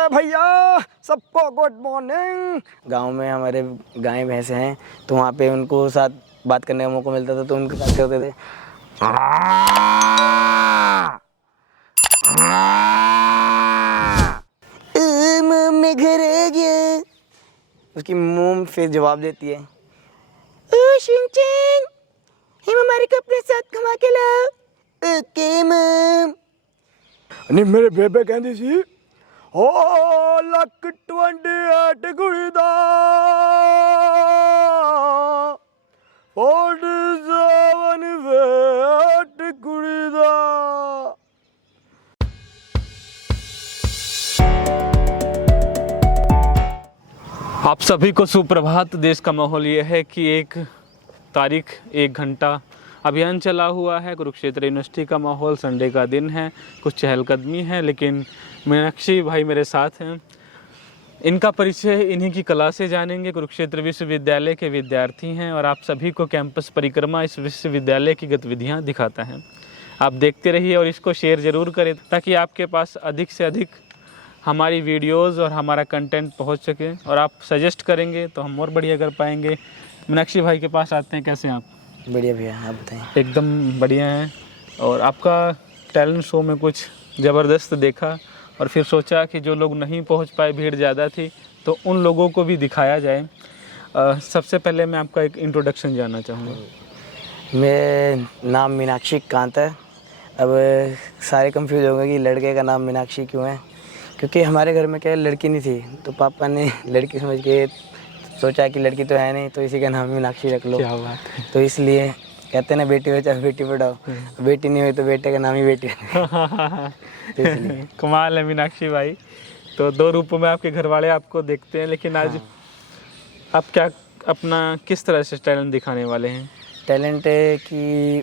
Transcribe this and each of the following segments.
बड़े भैया सबको गुड मॉर्निंग। गांव में हमारे गाय भैंसे हैं तो वहाँ पे उनको साथ बात करने का मौका मिलता था तो उनके साथ करते थे। मैं घर आ गया। उसकी मोम फिर जवाब देती है, ओ शिनचैन, हमारे को अपने साथ घुमा के लाओ। ओके मम। नहीं मेरे बेबे कहती सी, ओ लक 28 कुड़ी दा 47 वेट कुड़ी दा। आप सभी को सुप्रभात। देश का माहौल ये है कि 1 घंटा अभियान चला हुआ है। कुरुक्षेत्र यूनिवर्सिटी का माहौल, संडे का दिन है, कुछ चहलकदमी है, लेकिन मीनाक्षी भाई मेरे साथ हैं। इनका परिचय इन्हीं की कला से जानेंगे। कुरुक्षेत्र विश्वविद्यालय के विद्यार्थी हैं और आप सभी को कैंपस परिक्रमा इस विश्वविद्यालय की गतिविधियां दिखाता है। आप देखते रहिए और इसको शेयर ज़रूर करें ताकि आपके पास अधिक से अधिक हमारी वीडियोस और हमारा कंटेंट पहुंच सके, और आप सजेस्ट करेंगे तो हम और बढ़िया कर पाएंगे। मीनाक्षी भाई के पास आते हैं। कैसे हैं आप? बढ़िया भैया, आप बताएं। एकदम बढ़िया हैं। और आपका टैलेंट शो में कुछ ज़बरदस्त देखा और फिर सोचा कि जो लोग नहीं पहुंच पाए, भीड़ ज़्यादा थी, तो उन लोगों को भी दिखाया जाए। सबसे पहले मैं आपका एक इंट्रोडक्शन जानना चाहूँगा। मेरा नाम मीनाक्षी कांत है। अब सारे कंफ्यूज होंगे कि लड़के का नाम मीनाक्षी क्यों है, क्योंकि हमारे घर में क्या लड़की नहीं थी तो पापा ने लड़की समझ के सोचा कि लड़की तो है नहीं तो इसी का नाम मीनाक्षी रख लो। क्या बात है। तो इसलिए कहते हैं ना, बेटी बचाओ बेटी पढ़ाओ। बेटी नहीं हुई तो बेटे का नाम ही बेटी है। तो इसलिए कमाल है मीनाक्षी भाई। तो 2 रूपों में आपके घर वाले आपको देखते हैं, लेकिन आज आप क्या अपना किस तरह से टैलेंट दिखाने वाले हैं? टैलेंट है कि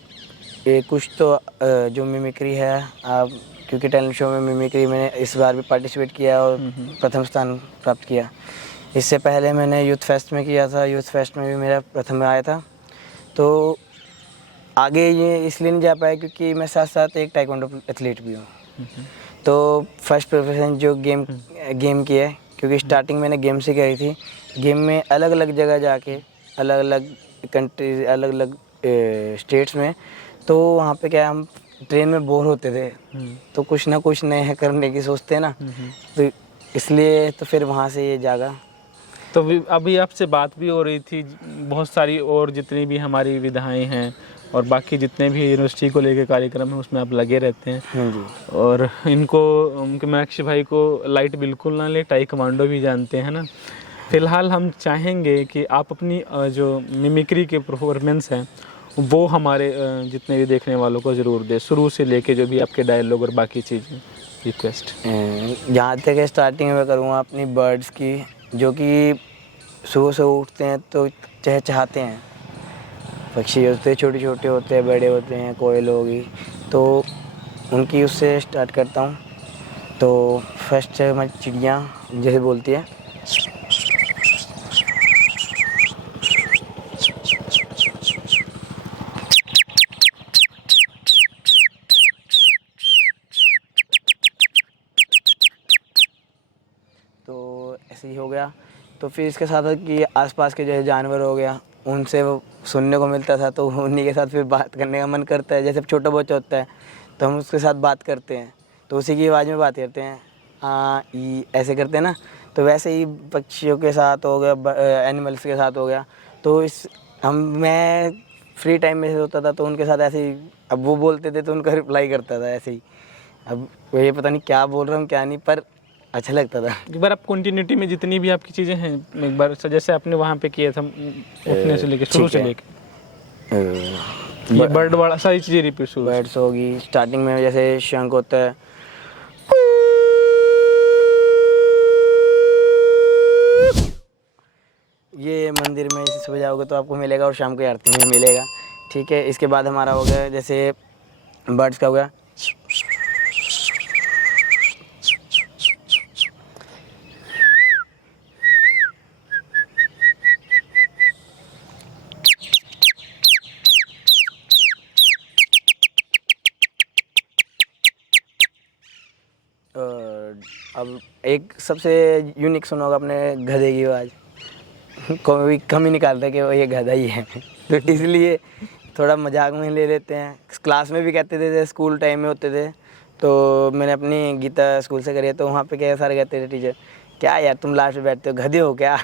ये कुछ तो जो मिमिक्री है, आप क्योंकि टैलेंट शो में मिमिक्री मैंने इस बार भी पार्टिसिपेट किया और प्रथम स्थान प्राप्त किया। इससे पहले मैंने यूथ फेस्ट में किया था, यूथ फेस्ट में भी मेरा प्रथम आया था। तो आगे ये इसलिए नहीं जा पाया क्योंकि मैं साथ साथ एक टाइकोंडो एथलीट भी हूँ। तो फर्स्ट प्रोफेशन जो गेम की है, क्योंकि स्टार्टिंग मैंने गेम से करी थी। गेम में अलग अलग जगह जाके, अलग अलग कंट्री, अलग अलग स्टेट्स में, तो वहाँ पे क्या हम ट्रेन में बोर होते थे तो कुछ ना कुछ नए करने की सोचते हैं ना, तो इसलिए तो फिर वहाँ से ये जागा। तो अभी आपसे बात भी हो रही थी, बहुत सारी और जितनी भी हमारी विधाएं हैं और बाकी जितने भी यूनिवर्सिटी को लेकर कार्यक्रम है उसमें आप लगे रहते हैं। हाँ जी। और इनको मीनाक्षी भाई को लाइट बिल्कुल ना ले, टाई कमांडो भी जानते हैं ना। फ़िलहाल हम चाहेंगे कि आप अपनी जो मिमिक्री के परफॉर्मेंस हैं वो हमारे जितने भी देखने वालों को ज़रूर दे, शुरू से लेके जो भी आपके डायलॉग और बाकी चीज़ें। रिक्वेस्ट जहाँ तक स्टार्टिंग में करूँगा अपनी बर्ड्स की, जो कि सुबह से उठते हैं तो चहचहाते हैं। पक्षी होते हैं, छोटे छोटे होते हैं, बड़े होते हैं, कोयल होगी, तो उनकी उससे स्टार्ट करता हूँ। तो फर्स्ट मैं चिड़िया जैसे बोलती है, तो ऐसे ही हो गया। तो फिर इसके साथ कि आसपास के जैसे जानवर हो गया, उनसे वो सुनने को मिलता था तो उन्हीं के साथ फिर बात करने का मन करता है। जैसे छोटा बच्चा होता है तो हम उसके साथ बात करते हैं, तो उसी की आवाज़ में बात करते हैं, हाँ ई ऐसे करते हैं ना। तो वैसे ही पक्षियों के साथ हो गया, एनिमल्स के साथ हो गया। तो मैं फ्री टाइम में होता था तो उनके साथ ऐसे ही, अब वो बोलते थे तो उनका रिप्लाई करता था ऐसे ही। अब वो ये पता नहीं क्या बोल रहा हूँ क्या नहीं, पर अच्छा लगता था। एक बार आप कंटिन्यूटी में जितनी भी आपकी चीज़ें हैं एक बार जैसे आपने वहाँ पे किया था, उठने से लेके शुरू से लेके ये बर्ड वाला सारी चीज़ें रिपीट शुरू। बर्ड्स होगी, स्टार्टिंग में जैसे शंख होता है, ये मंदिर में इसे सुबह जाओगे तो आपको मिलेगा और शाम को आरती में मिलेगा। ठीक है, इसके बाद हमारा हो गया जैसे बर्ड्स का हो गया, अब एक सबसे यूनिक सुना होगा अपने गधे की आवाज़, कोई कम ही निकालता है कि वो ये गधा ही है। तो इसलिए थोड़ा मजाक में ले लेते हैं। क्लास में भी कहते थे, स्कूल टाइम में होते थे तो मैंने अपनी गीता स्कूल से करी है, तो वहाँ पे क्या सारे कहते थे टीचर, क्या यार तुम लास्ट में बैठते हो, गधे हो क्या?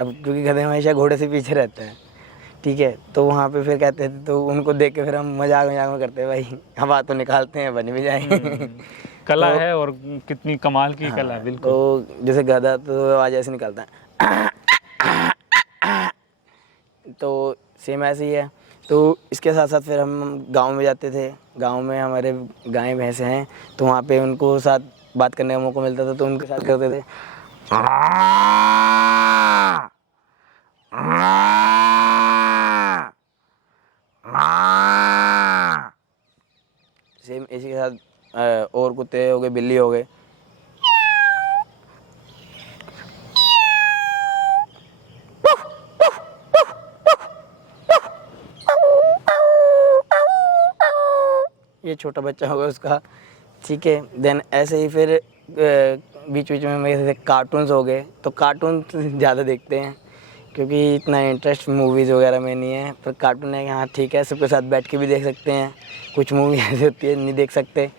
अब क्योंकि गधे हमेशा घोड़े से पीछे रहते हैं, ठीक है, तो वहाँ पे फिर कहते थे, तो उनको देख के फिर हम मजाक में करते हैं, भाई हवा तो निकालते हैं, बन भी जाएंगे। कला तो, है और कितनी कमाल की कला है, बिल्कुल। तो जैसे गधा तो आवाज़ ऐसे निकालता है, तो सेम ऐसे ही है। तो इसके साथ साथ फिर हम गांव में जाते थे, गांव में हमारे गाय भैंसे हैं, तो वहाँ पे उनको साथ बात करने का मौका मिलता था, तो उनके साथ करते थे सेम इसी के साथ। और कुत्ते हो गए, बिल्ली हो गए, ये छोटा बच्चा होगा उसका, ठीक है। देन ऐसे ही फिर बीच बीच में मेरे कार्टून्स हो गए, तो कार्टून ज़्यादा देखते हैं क्योंकि इतना इंटरेस्ट मूवीज़ वगैरह में नहीं है, पर कार्टून है कि हाँ ठीक है, सबके साथ बैठ के भी देख सकते हैं। कुछ मूवी ऐसी होती है नहीं देख सकते,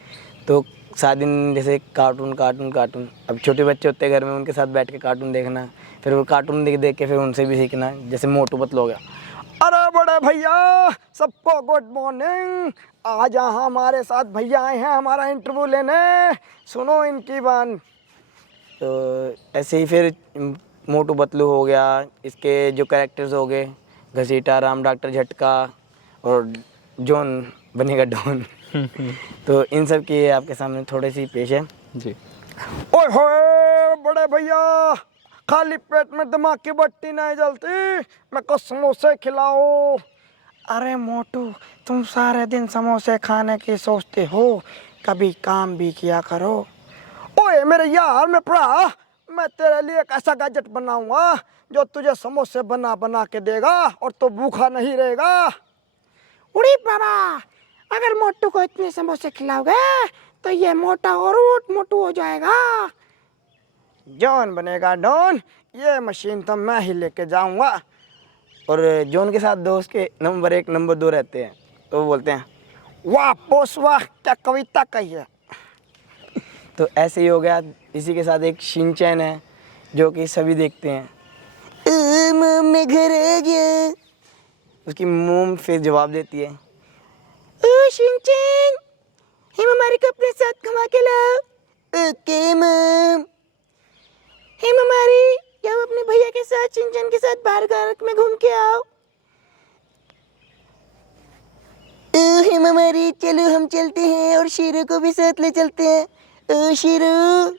तो सारा दिन जैसे कार्टून कार्टून कार्टून। अब छोटे बच्चे होते हैं घर में, उनके साथ बैठ के कार्टून देखना, फिर वो कार्टून देख देख के फिर उनसे भी सीखना, जैसे मोटू पतलू हो गया, अरे बड़े भैया सबको गुड मॉर्निंग, आज यहाँ हमारे साथ भैया आए हैं हमारा इंटरव्यू लेने, सुनो इनकी बात। तो ऐसे ही फिर मोटू पतलू हो गया, इसके जो कैरेक्टर्स हो गए, घसीटा राम, डॉक्टर झटका और जॉन बनेगा डॉन। तो इन सब की आपके सामने थोड़ी सी पेश है जी। ओए होए बड़े भैया, खाली पेट में दिमाग की बत्ती नहीं जलती, मेरे को समोसे खिलाओ। अरे मोटू, तुम सारे दिन समोसे खाने की सोचते हो, कभी काम भी किया करो। ओए मेरे यार मैं पढ़ा, मैं तेरे लिए एक ऐसा गैजेट बनाऊंगा जो तुझे समोसे बना बना के देगा और तो भूखा नहीं रहेगा। उड़ी बाबा, अगर मोटू को इतने समोसे खिलाओगे तो ये मोटा और मोटू हो जाएगा। जॉन बनेगा डॉन, ये मशीन तो मैं ही लेके जाऊंगा। और जॉन के साथ दोस्त के नंबर 1 नंबर 2 रहते हैं, तो वो बोलते हैं वाह पोस वाह, क्या कविता कही है। तो ऐसे ही हो गया। इसी के साथ एक शिनचैन है जो कि सभी देखते हैं, मैं घर आ गया, उसकी मोम फिर जवाब देती है, ओ शिनचैन, हम हमारे को अपने साथ घुमा के लाओ। Okay ma'am. हम हमारी जाओ अपने भैया के साथ, शिनचैन के साथ बाहर गार्डन में घूम के आओ। हम हमारी, चलो हम चलते हैं और शीरू को भी साथ ले चलते हैं। ओ शीरू।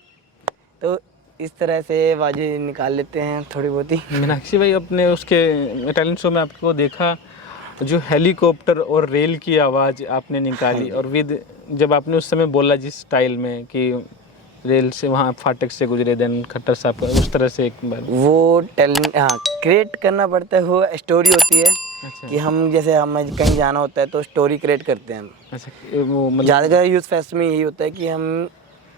तो इस तरह से आवाज़ें निकाल लेते हैं थोड़ी बहुत ही। मीनाक्षी भाई, अपने उसके टैलेंट शो में आपको देखा, जो हेलीकॉप्टर और रेल की आवाज़ आपने निकाली, और विद जब आपने उस समय बोला जिस स्टाइल में कि रेल से वहाँ फाटक से गुजरे, देन खट्टर साहब, उस तरह से एक बार वो टैलेंट, हाँ, क्रिएट करना पड़ता है। वो स्टोरी होती है। अच्छा। कि हम जैसे हमें कहीं जाना होता है तो स्टोरी क्रिएट करते हैं हम। अच्छा, वो मतलब ज़्यादातर यूथ फेस्ट में यही होता है कि हम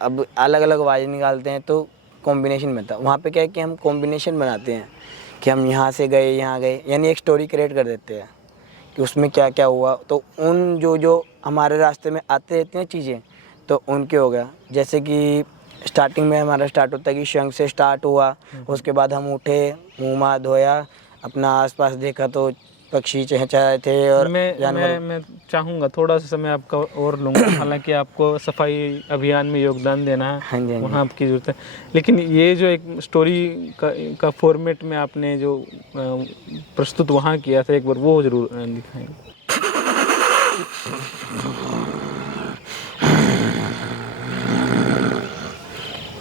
अब अलग अलग आवाज़ें निकालते हैं, तो कॉम्बिनेशन बनता है। वहाँ पे क्या है कि हम कॉम्बिनेशन बनाते हैं कि हम यहाँ से गए यहाँ गए, यानी एक स्टोरी क्रिएट कर देते हैं कि उसमें क्या क्या हुआ। तो उन जो जो हमारे रास्ते में आते रहती हैं चीज़ें, तो उनके हो गया। जैसे कि स्टार्टिंग में हमारा स्टार्ट होता है कि शंख से स्टार्ट हुआ, उसके बाद हम उठे, मुँह हाथ धोया, अपना आसपास देखा तो पक्षी चहचहाए थे और मैं चाहूँगा थोड़ा सा समय आपका और लूँगा। हालांकि आपको सफाई अभियान में योगदान देना है, हाँ जी, हाँ जी। वहाँ आपकी ज़रूरत है, लेकिन ये जो एक स्टोरी का फॉर्मेट में आपने जो प्रस्तुत वहाँ किया था, एक बार वो ज़रूर दिखाएंगे।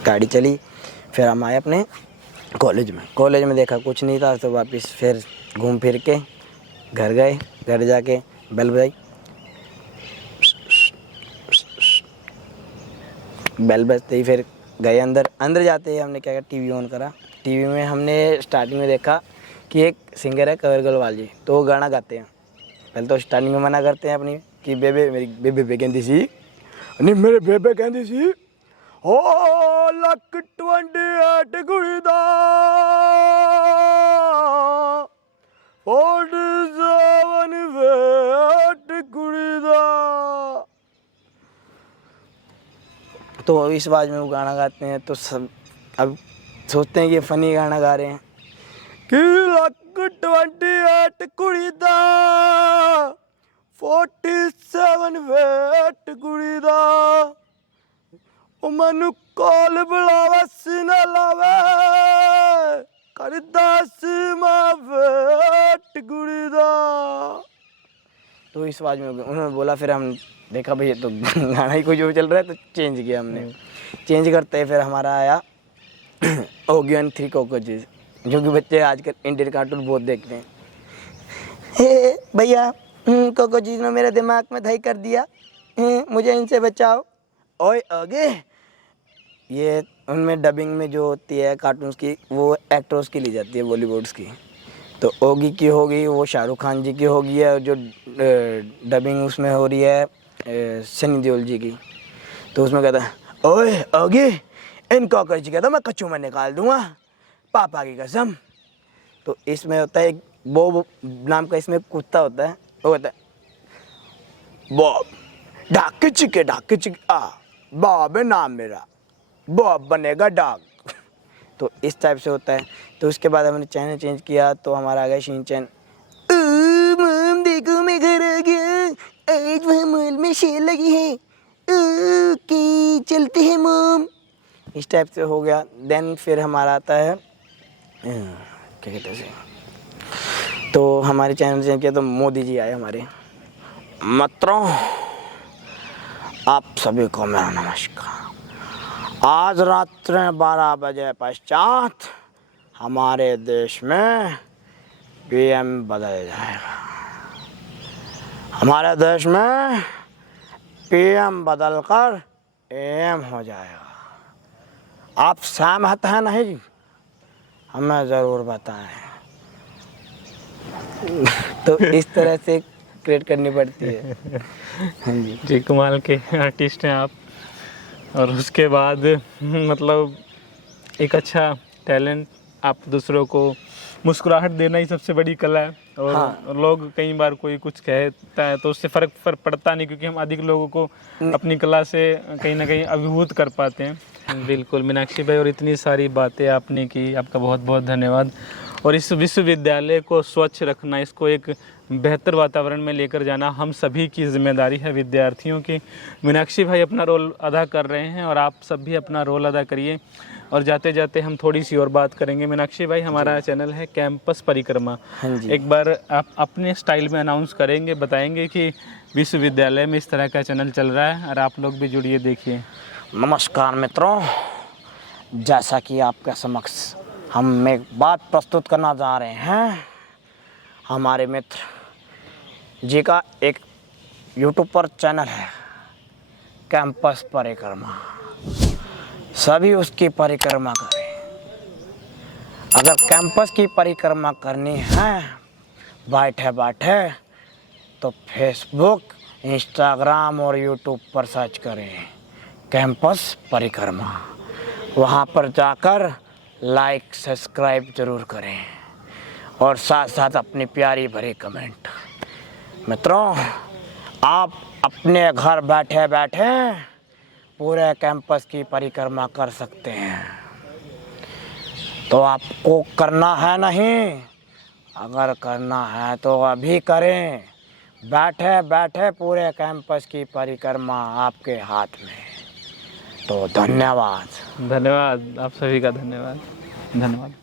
गाड़ी चली, फिर हम आए अपने कॉलेज में देखा कुछ नहीं था, तो वापस फिर घूम फिर के घर गए। घर जाके बेल बजाई, बेल बजते ही फिर गए अंदर जाते ही हमने क्या किया, टीवी ऑन करा। टीवी में हमने स्टार्टिंग में देखा कि एक सिंगर है कंवर गोलवाल जी, तो वो गाना गाते हैं। पहले तो स्टार्टिंग में मना करते हैं अपनी कि बेबे, मेरी बेबे कहती सी, नहीं मेरे बेबे कहती सी, हो लक 28 कुड़ी दा 47 वेट कुड़ी दा। तो इस आवाज में वो गाना गाते हैं तो सब अब सोचते हैं कि ये फनी गाना गा रहे हैं कि लक 28 कुड़ी दा 47 वेट कुड़ी दा ओ मैनू कॉल बुलावा सीना लावे कर 10 वेट कुड़ी दा। तो इस आवाज में उन्होंने बोला, फिर हम देखा भाई ये तो गाना ही कोई जो चल रहा है, तो चेंज किया हमने। चेंज करते फिर हमारा आया ओगी एंड 3 कॉकरोचेस, जो कि बच्चे आजकल इंडियन कार्टून बहुत देखते हैं। हे भैया कॉकरोचेस ने मेरे दिमाग में दही कर दिया, मुझे इनसे बचाओ। ओए ओगे, ये उनमें डबिंग में जो होती है कार्टून्स की, वो एक्टर्स की ली जाती है बॉलीवुड्स की। तो ओगी की होगी वो शाहरुख खान जी की होगी है, जो डबिंग उसमें हो रही है सनी देओल जी की। तो उसमें कहता है ओए ओगी, इन कॉकरोच कहता मैं कच्चू में निकाल दूंगा पापा की कसम। तो इसमें होता है बॉब नाम का इसमें कुत्ता होता है, वो कहता है बॉब डाक चिके आ बॉब है नाम मेरा, बॉब बनेगा डॉग। तो इस टाइप से होता है। तो उसके बाद हमने चैनल चेंज किया तो हमारा आ गया शिनचैन। मम देखो मैं घर आ गया, आज वहाँ मॉल में सेल लगी है, ओके चलते हैं मम। इस टाइप से हो गया। देन फिर हमारा आता है क्या कहते हैं, तो हमारे चैनल चेंज किया तो मोदी जी आए हमारे। मित्रों आप सभी को मेरा नमस्कार। आज रात्रि 12 बजे पश्चात हमारे देश में पीएम बदल जाएगा। हमारे देश में पीएम बदलकर एम हो जाएगा। आप सहमत हैं नहीं? हमें ज़रूर बताएं। तो इस तरह से क्रिएट करनी पड़ती है। हाँ जी जी, कमाल के आर्टिस्ट हैं आप। और उसके बाद मतलब एक अच्छा टैलेंट, आप दूसरों को मुस्कुराहट देना ही सबसे बड़ी कला है। और हाँ। लोग कई बार कोई कुछ कहता है तो उससे फ़र्क पड़ता नहीं, क्योंकि हम अधिक लोगों को अपनी कला से कहीं ना कहीं अभिभूत कर पाते हैं। बिल्कुल मीनाक्षी भाई, और इतनी सारी बातें आपने की, आपका बहुत बहुत धन्यवाद। और इस विश्वविद्यालय को स्वच्छ रखना, इसको एक बेहतर वातावरण में लेकर जाना हम सभी की जिम्मेदारी है, विद्यार्थियों की। मीनाक्षी भाई अपना रोल अदा कर रहे हैं और आप सब भी अपना रोल अदा करिए। और जाते जाते हम थोड़ी सी और बात करेंगे। मीनाक्षी भाई, हमारा चैनल है कैंपस परिक्रमा। हाँ जी। एक बार आप अपने स्टाइल में अनाउंस करेंगे, बताएंगे कि विश्वविद्यालय में इस तरह का चैनल चल रहा है और आप लोग भी जुड़िए, देखिए। नमस्कार मित्रों, जैसा कि आपके समक्ष हम एक बात प्रस्तुत करना जा रहे हैं। हमारे मित्र जी का एक यूट्यूब पर चैनल है कैंपस परिक्रमा, सभी उसकी परिक्रमा करें। अगर कैंपस की परिक्रमा करनी है बैठे बैठे तो फेसबुक, इंस्टाग्राम और यूट्यूब पर सर्च करें कैंपस परिक्रमा। वहाँ पर जाकर लाइक सब्सक्राइब ज़रूर करें और साथ साथ अपनी प्यारी भरी कमेंट। मित्रों, आप अपने घर बैठे बैठे पूरे कैंपस की परिक्रमा कर सकते हैं। तो आपको करना है नहीं? अगर करना है तो अभी करें। बैठे बैठे पूरे कैंपस की परिक्रमा आपके हाथ में। तो धन्यवाद। धन्यवाद, आप सभी का धन्यवाद। धन्यवाद।